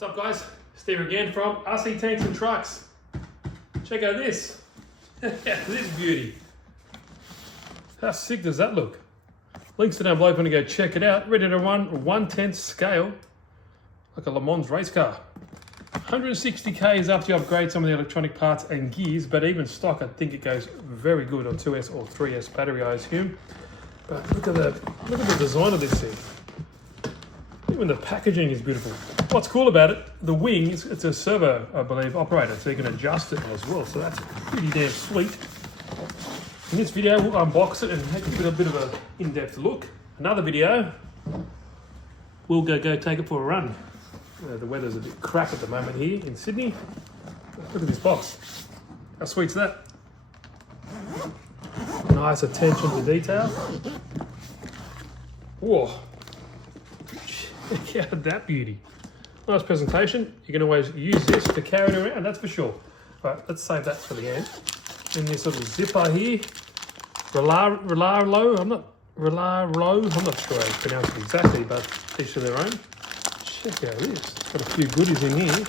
What's up guys? Steve again from RC Tanks and Trucks. Check out this. This beauty. How sick does that look? Links to down below if you want to go check it out. Ready to run 1/10 scale, like a Le Mans race car. 160 k's after you upgrade some of the electronic parts and gears, but even stock I think it goes very good on 2S or 3S battery, I assume. But look at the design of this thing. Even the packaging is beautiful. What's cool about it, the wing, it's a servo, I believe, operated, so you can adjust it as well. So that's pretty damn sweet. In this video, we'll unbox it and take a bit of an in-depth look. Another video, we'll go take it for a run. The weather's a bit crap at the moment here in Sydney. Look at this box. How sweet's that? Nice attention to detail. Whoa. Check out that beauty. Nice presentation. You can always use this to carry it around, that's for sure. All right, let's save that for the end. In this little zipper here, Rlaarlo, I'm not sure how to pronounce it exactly, but each to their own. Check out this. Got a few goodies in here.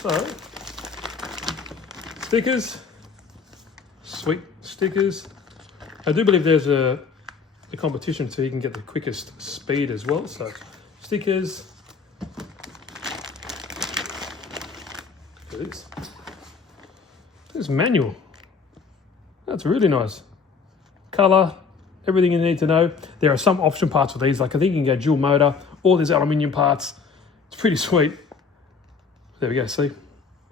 So, stickers. Sweet stickers. I do believe there's a competition so you can get the quickest speed as well. So, stickers. Look at this. This manual. That's really nice. Color, everything you need to know. There are some option parts for these, like I think you can go dual motor, all these aluminium parts. It's pretty sweet. There we go, see?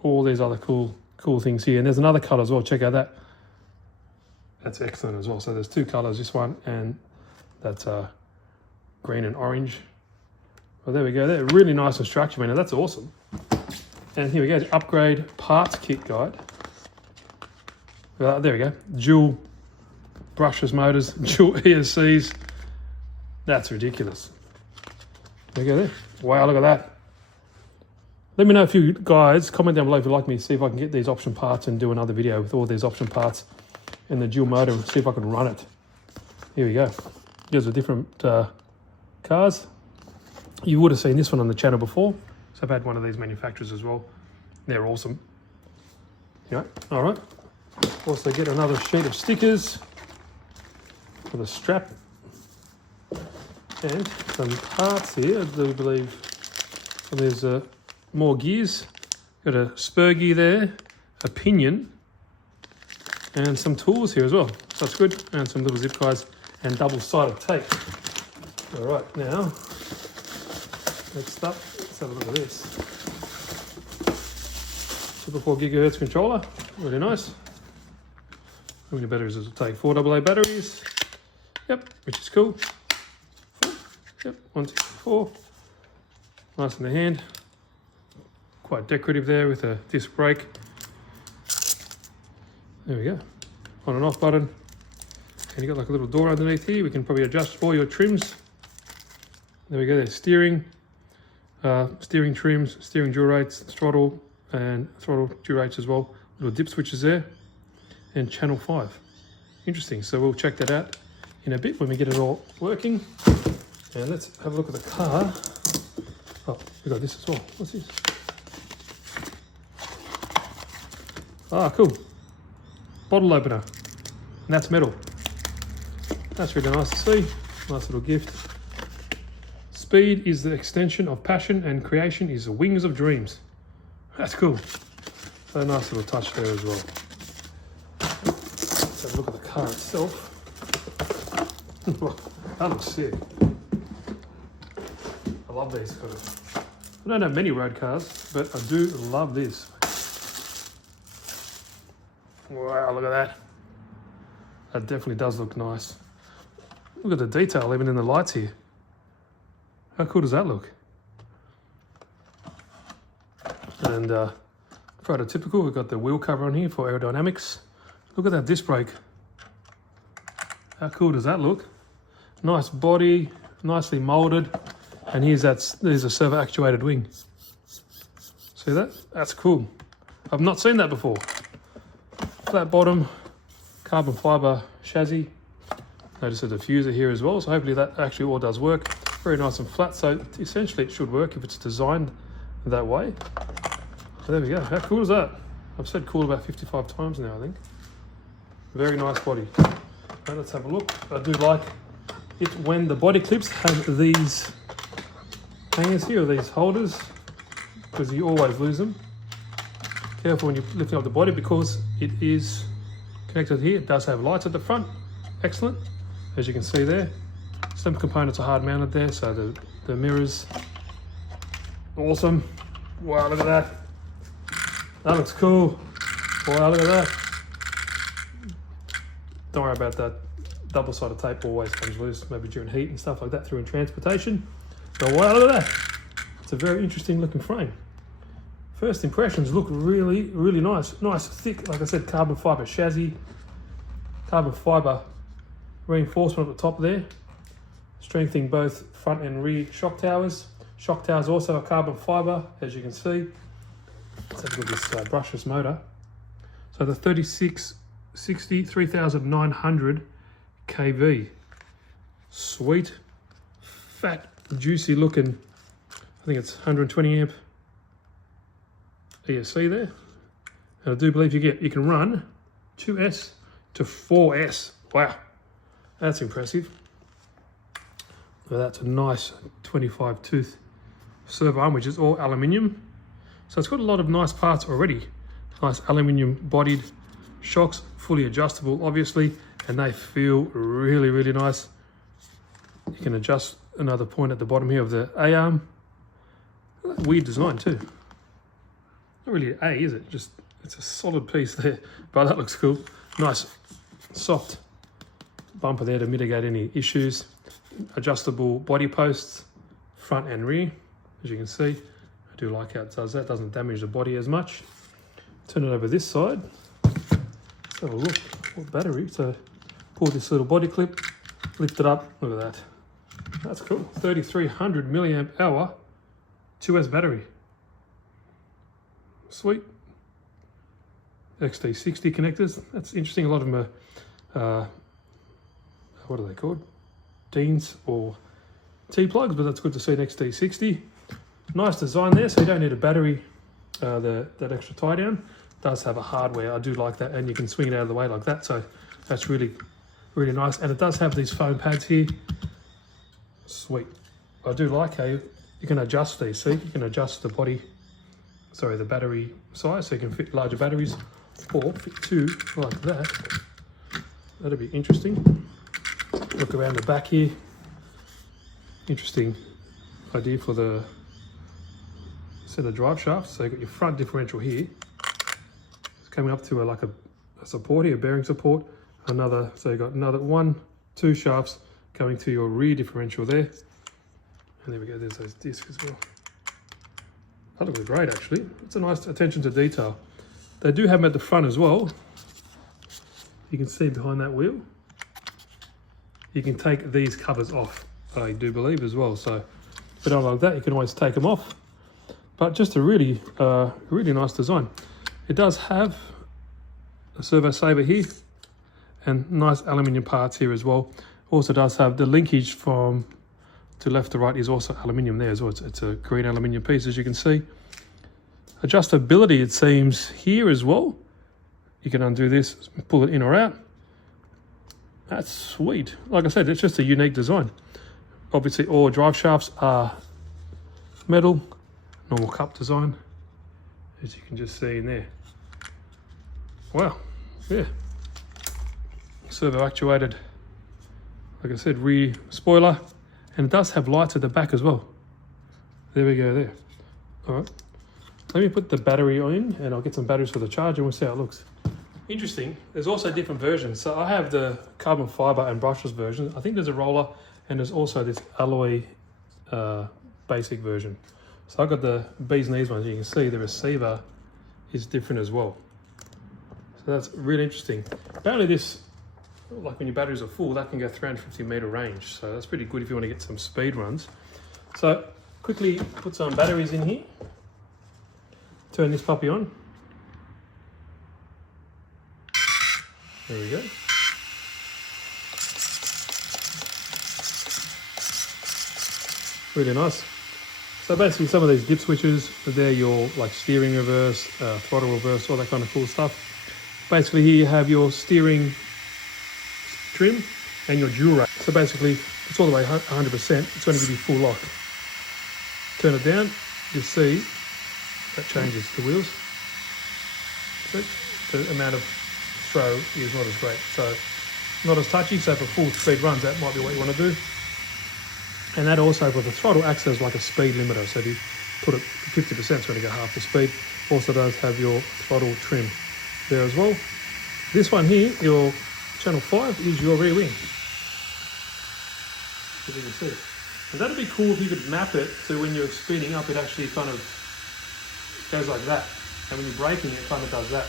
All these other cool things here. And there's another color as well, check out that. That's excellent as well. So there's two colors, this one and that's green and orange. Well, there we go. They're really nice and structured, man. That's awesome. And here we go, the upgrade parts kit guide. There we go. Dual brushless motors, dual ESCs. That's ridiculous. There we go there. Wow, look at that. Let me know if you guys, comment down below if you'd like me to see if I can get these option parts and do another video with all these option parts and the dual motor and see if I can run it. Here we go. Here's the different cars. You would have seen this one on the channel before. So I've had one of these manufacturers as well. They're awesome. Yeah, all right. Also get another sheet of stickers for the strap and some parts here. I do believe there's more gears. Got a spur gear there, a pinion, and some tools here as well. So that's good. And some little zip ties and double-sided tape. All right, now next up, let's have a look at this. Super 4 gigahertz controller, really nice. How many batteries does it take? 4 AA batteries. Yep, which is cool. Yep, 1, 2, 4. Nice in the hand. Quite decorative there with a disc brake. There we go. On and off button. And you got like a little door underneath here. We can probably adjust all your trims. There we go. There's steering, steering trims, steering dual rates, throttle, and throttle dual rates as well. Little dip switches there. And channel 5. Interesting, so we'll check that out in a bit when we get it all working. And let's have a look at the car. Oh, we got this as well. What's this? Ah, cool. Bottle opener. And that's metal. That's really nice to see. Nice little gift. Speed is the extension of passion and creation is the wings of dreams. That's cool. So a nice little touch there as well. Let's have a look at the car itself. That looks sick. I love these kind of. I don't have many road cars, but I do love this. Wow, look at that. That definitely does look nice. Look at the detail even in the lights here. How cool does that look? And prototypical, we've got the wheel cover on here for aerodynamics. Look at that disc brake. How cool does that look? Nice body, nicely molded. And there's a servo actuated wing. See that? That's cool. I've not seen that before. Flat bottom, carbon fiber chassis. Notice a diffuser here as well, so hopefully that actually all does work. Very nice and flat, so essentially it should work if it's designed that way. So there we go. How cool is that? I've said cool about 55 times now, I think. Very nice body. Right, let's have a look. I do like it when the body clips have these hangers here, or these holders, because you always lose them. Careful when you're lifting up the body because it is connected here. It does have lights at the front. Excellent. As you can see there. Some components are hard mounted there, so the mirrors. Awesome. Wow, look at that. That looks cool. Wow, look at that. Don't worry about that. Double-sided tape always comes loose, maybe during heat and stuff like that through in transportation. But wow, look at that. It's a very interesting looking frame. First impressions look really, really nice. Nice, thick, like I said, carbon fiber chassis. Carbon fiber reinforcement at the top there. Strengthening both front and rear shock towers. Shock towers also are carbon fiber, as you can see. Let's have a look at this brushless motor. So the 3660, 3900 kV. Sweet, fat, juicy looking, I think it's 120 amp ESC there. And I do believe you can run 2S to 4S. Wow, that's impressive. So that's a nice 25 tooth servo arm, which is all aluminium. So it's got a lot of nice parts already. Nice aluminium bodied shocks, fully adjustable obviously, and they feel really, really nice. You can adjust another point at the bottom here of the A arm. Weird design too. Not really an A, is it? Just, it's a solid piece there, but that looks cool. Nice, soft bumper there to mitigate any issues. Adjustable body posts, front and rear, as you can see. I do like how it does that, doesn't damage the body as much. Turn it over this side. Let's have a look. What battery? So pull this little body clip, lift it up. Look at that. That's cool. 3300 milliamp hour, 2S battery. Sweet. XT60 connectors. That's interesting. A lot of them are, what are they called? Deans or T-plugs, but that's good to see an XT60. Nice design there, so you don't need a battery, that extra tie down. It does have a hardware, I do like that, and you can swing it out of the way like that, so that's really, really nice. And it does have these foam pads here. Sweet. I do like how you can adjust these, see? You can adjust the battery size, so you can fit larger batteries, or fit two like that. That'd be interesting. Look around the back here. Interesting idea for the set of drive shafts. So you've got your front differential here. It's coming up to like a support here, a bearing support. So you've got another 2 shafts going to your rear differential there. And there we go, there's those discs as well. That looks great actually. It's a nice attention to detail. They do have them at the front as well. You can see behind that wheel. You can take these covers off, I do believe as well. So if you don't like that, you can always take them off. But just a really, really nice design. It does have a servo saver here and nice aluminium parts here as well. Also does have the linkage from to left to right is also aluminium there as well. It's a green aluminium piece, as you can see. Adjustability, it seems, here as well. You can undo this, pull it in or out. That's sweet. Like I said, it's just a unique design. Obviously, all drive shafts are metal, normal cup design, as you can just see in there. Wow, yeah. Servo actuated, like I said, rear spoiler, and it does have lights at the back as well. There we go there. All right, let me put the battery in and I'll get some batteries for the charger and we'll see how it looks. Interesting, there's also different versions. So I have the carbon fiber and brushless version. I think there's a roller and there's also this alloy basic version. So I got the bee's knees one. You can see the receiver is different as well. So that's really interesting. Apparently this, like when your batteries are full, that can go 350 meter range. So that's pretty good if you want to get some speed runs. So quickly put some batteries in here. Turn this puppy on. There we go. Really nice. So basically some of these dip switches, they're your like steering reverse, throttle reverse, all that kind of cool stuff. Basically here you have your steering trim and your dual rate. So basically it's all the way 100%, it's going to give you full lock. Turn it down, you see that changes the wheels. But the amount of throw is not as great. So not as touchy, so for full speed runs that might be what you want to do. And that also with the throttle acts as like a speed limiter. So if you put it 50%, it's going to go half the speed. Also does have your throttle trim there as well. This one here, your channel 5, is your rear wing. As you can see. And that'd be cool if you could map it so when you're speeding up, it actually kind of goes like that. And when you're braking, it kind of does that.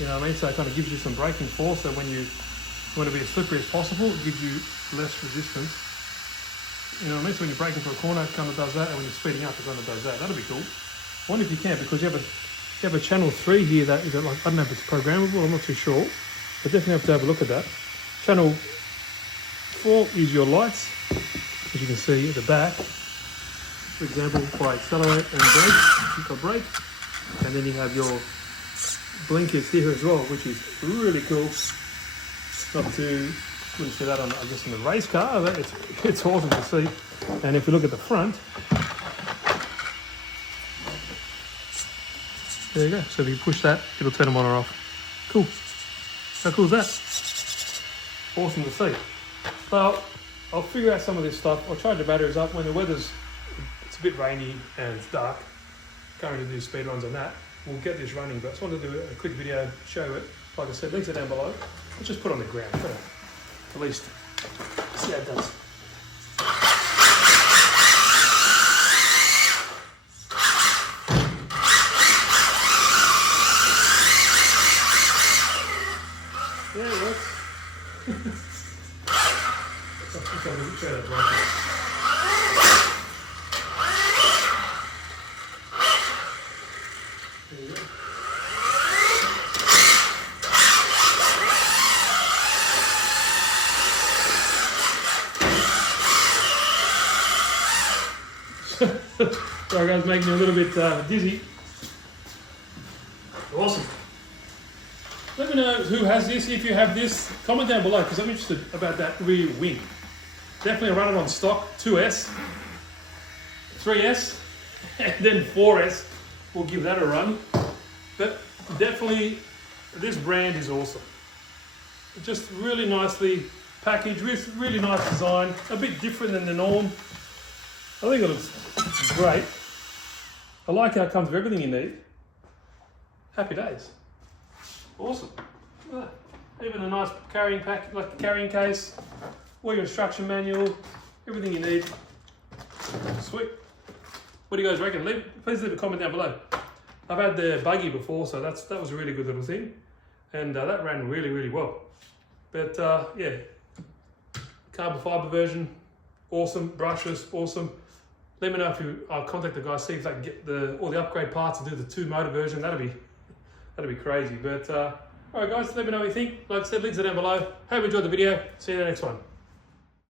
You know what I mean? So it kind of gives you some braking force. So when you want to be as slippery as possible, it gives you less resistance. You know what I mean? So when you're braking for a corner, it kind of does that, and when you're speeding up, it kind of does that. That'll be cool. I wonder if you can, because you have a channel 3 here that is like, I don't know if it's programmable, I'm not too sure, but definitely have to have a look at that. Channel 4 is your lights, as you can see at the back. For example, if I accelerate and brake, you've got brake, and then you have your blinkers here as well, which is really cool. Not too. Wouldn't see that on, I guess, in the race car. It's awesome to see. And if you look at the front, there you go. So if you push that, it'll turn them on or off. Cool. How cool is that? Awesome to see. Well, I'll figure out some of this stuff. I'll charge the batteries up when the weather's it's a bit rainy and it's dark. Can't really do speed runs on that. We'll get this running, but I just wanted to do a quick video, show it. Like I said, links are down below. Let's just put it on the ground. At least see how it does. Yeah, it works. There you go. Sorry guys, making me a little bit dizzy. Awesome. Let me know who has this. If you have this, comment down below because I'm interested about that rear wing. Definitely run it on stock 2S, 3S, and then 4S. We'll give that a run. But definitely, this brand is awesome. Just really nicely packaged with really nice design. A bit different than the norm. I think it looks great. I like how it comes with everything you need. Happy days. Awesome. Even a nice carrying pack, like the carrying case, all your instruction manual, everything you need. Sweet. What do you guys reckon? Please leave a comment down below. I've had the buggy before, so that was a really good little thing, and that ran really, really well. But yeah, carbon fiber version, awesome. Brushes, awesome. Let me know if you contact the guys, see if they can get all the upgrade parts to do the 2-motor version. That'd be crazy. But all right, guys, let me know what you think. Like I said, links are down below. Hope you enjoyed the video. See you in the next one.